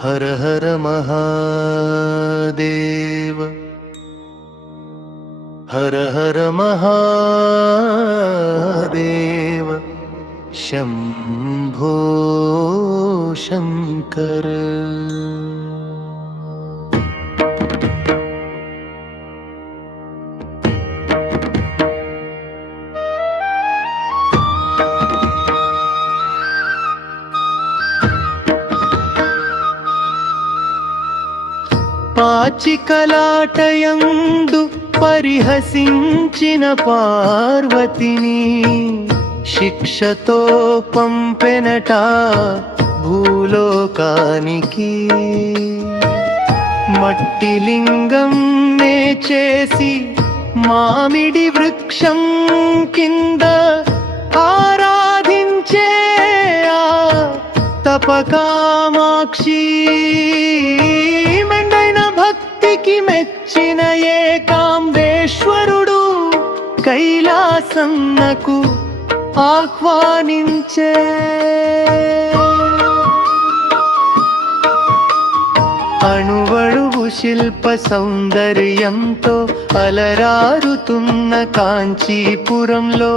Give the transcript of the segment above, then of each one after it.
हर हर महादेव। हर हर महादेव। शम्भो शङ्कर పాచికలాటయందు పరిహసించిన పార్వతిని శిక్షతో పంపెనట భూలోకానికి. మట్టిలింగం నే చేసి మామిడి వృక్షం కింద ఆరాధించే ఆ తపకామాక్షి భక్తికి మెచ్చిన ఏకాంబేశ్వరుడు కైలాసన్నకు ఆహ్వానించే. అణువణువు శిల్ప సౌందర్యంతో అలరారుతున్న కాంచీపురంలో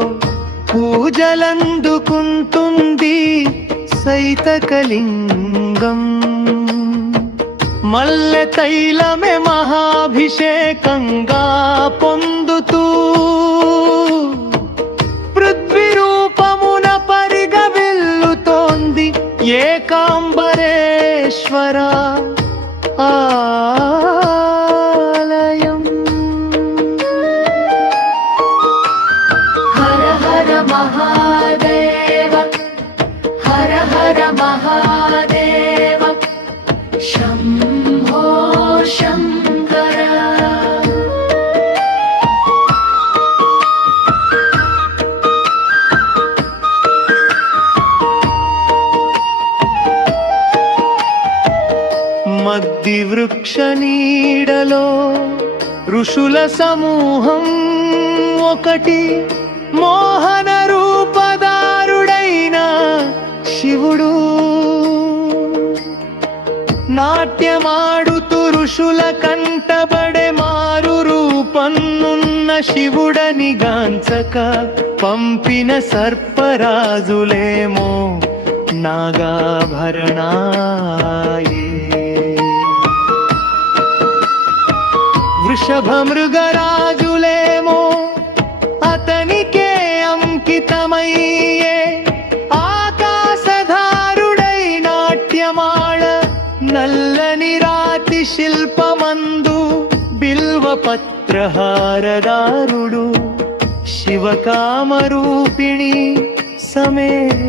పూజలందుకుంటుంది సైతకలింగ. మల్లె తైలమే మహాభిషేకంగా పొందుతూ పృథ్వీ రూపమున పరిగవిల్లుతోంది ఏకాంబరేశ్వర ఆలయం. హర హర మహాదేవ హర హర మహాదేవ శంభో శంకర. నీడలో ఋషుల సమూహం ఒకటి మోహన రూపదారుడైన శివుడు నాట్యమాడుతూ ఋషుల కంటబడే మారు రూపన్నున్న శివుడని గాంచక పంపిన సర్పరాజులేమో నాగాభరణాయే. వృషభ మృగరాజులేమో అతనికే అంకితమయ్యే శిల్పమందు బిల్వపత్రహారదారుడు శివకామరూపిణి సమేతుడిగా.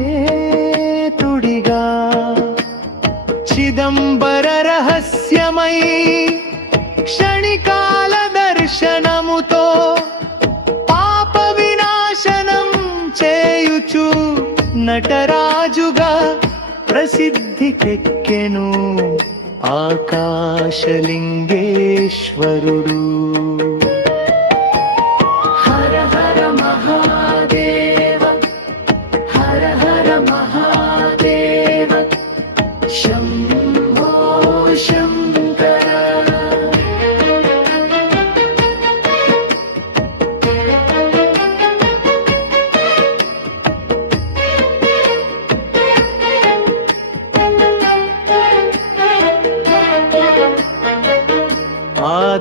చిదంబర రహస్యమై క్షణికాల దర్శనముతో పాప వినాశనం చేయుచు నటరాజుగా ప్రసిద్ధికెక్కెను. ఆకాశలింగేశ్వరుడు.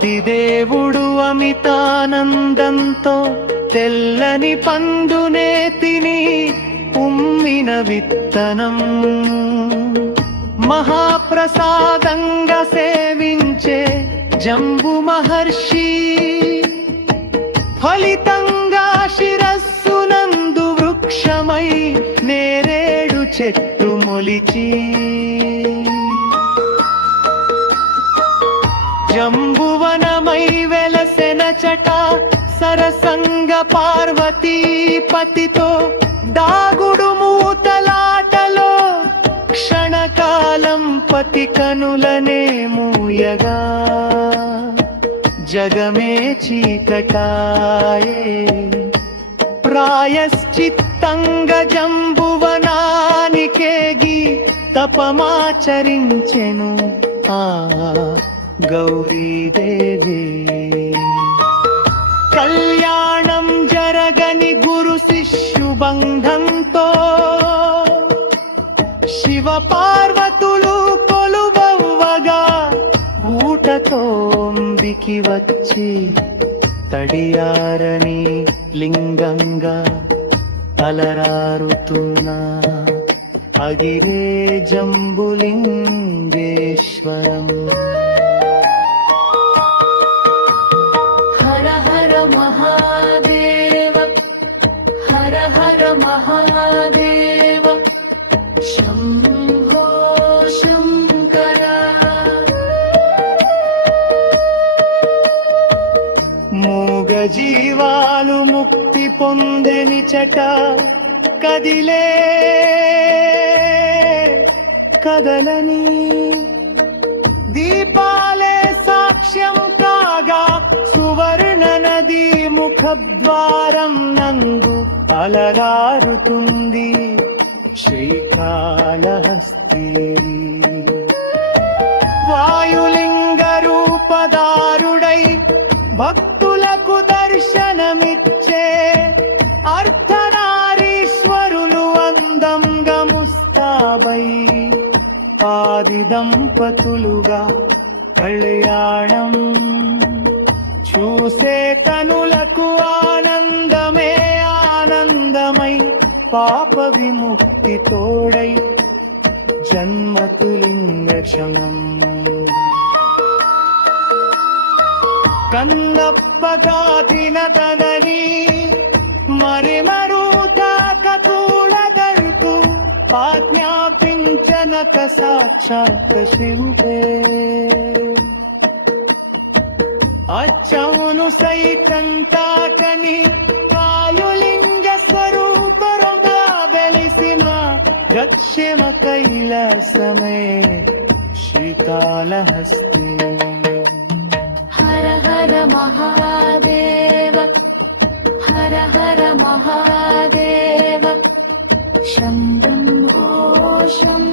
ఆదిదేవుడు అమితానందంతో తెల్లని పండునే తిని ఉమ్మిన విత్తనం. మహాప్రసాదంగా సేవించే జంబు మహర్షి ఫలితంగా శిరస్సునందు వృక్షమై నేరేడు చెట్టు మొలిచి సరసంగ పార్వతీపతితో దాగుడు మూతలాటలో క్షణకాలం పతి కనులనే మూయగా. జగమే చీకటాయే. ప్రాయశ్చిత్తంగ జంబువనానికేగి తపమాచరించెను ఆ గౌరీదేవి. బంధంతో శివ పార్వతులు కొలువవ్వగా ఊటతోంబికి వచ్చి తడియారని లింగంగా అలరారుతున్నా అగిరే జంబులింగేశ్వరం. చట కదిలే కదలని దీపాలే సాక్ష్యం కాగా సువర్ణ నది ముఖద్వారం నందు అలరారుతుంది శ్రీకాళహస్తి వాయులింగ రూపదారుడై భక్తులకు దర్శనమిచ్చే అర్ధనారీశ్వరులు అందంగా ముస్తాబై ఆది దంపతులుగా కళ్యాణం చూసే కనులకు ఆనందమే ఆనందమై పాప విముక్తి తోడై జన్మతులింగ క్షణం. కన్నప్పగాతిన తననీ మరి మరుతాక కూడగలుతూ ఆజ్ఞాపించనక సాక్షాత్ శివుడే. అచ్చమును సైకంతాకని వాయులింగ స్వరూపరుగా వెలిసిన దక్షిణ కైలాసమే శ్రీకాళహస్తి హర హర మహాదేవ हर हर महादेव। शम्बन् शम्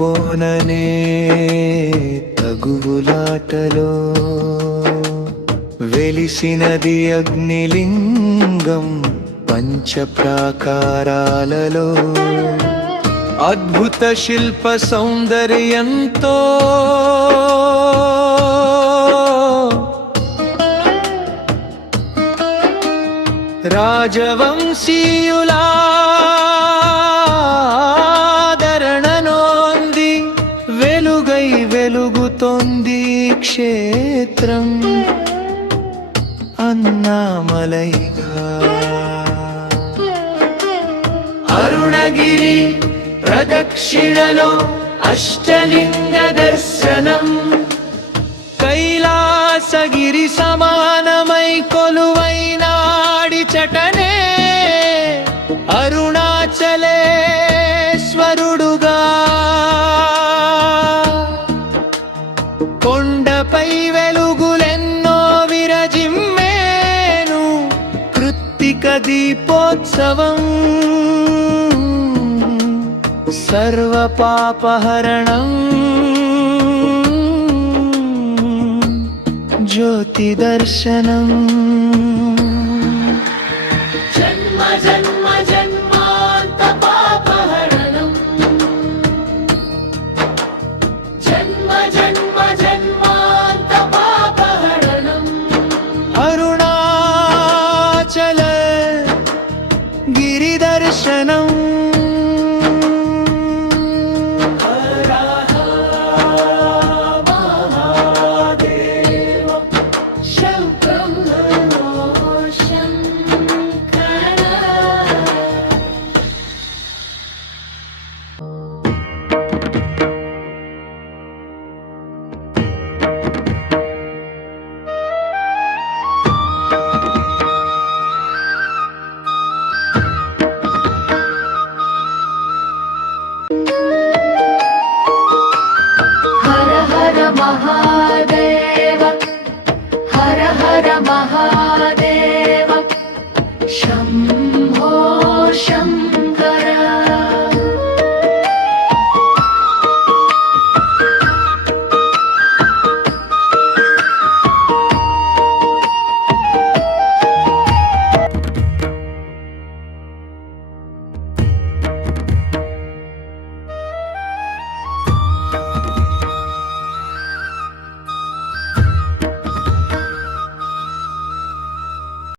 పోననే తగువులాటలో వెలిసినది అగ్నిలింగం పంచప్రాకారాలలో. అద్భుత శిల్ప సౌందర్యంతో రాజవంశీయులా వెలుగై వెలుగుతోంది క్షేత్రం. అన్నామలైగా. అరుణగిరి ప్రదక్షిణలో అష్టలింగ దర్శనం. కైలాసగిరి సమానం దీపోత్సవం సర్వపాపహరణం జ్యోతి దర్శనం. జన్మ జన్మ జన్మాంత పాపహరణం. జన్మ జన్మ. महादेव। हर हर महादेव